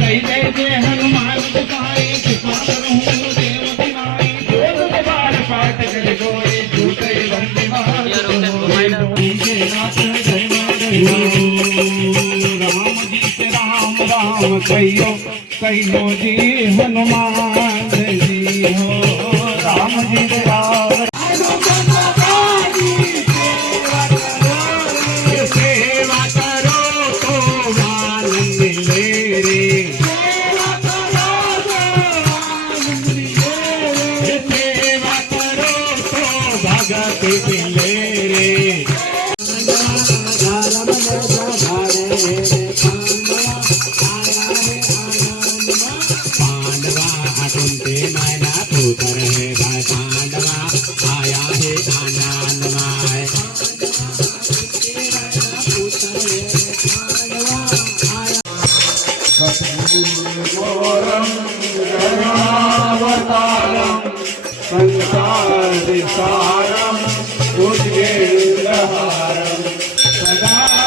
कई जय जय हनुमान गोसाई कृपा करो देव दिवाई जोग बार पाठ कर गोए झूठे बंदी मार जय नाथ जय राम जी से राम राम कहियो जी हनुमान जी हो राम जी से राम सेवा करो तो माल मिले रे सेवा करो तो भगत मिले रे पांडवा कुंते नैना पुत्र है भाई पांडवा आया है आनंदमय संसार सारम उद्वेलहारम सदा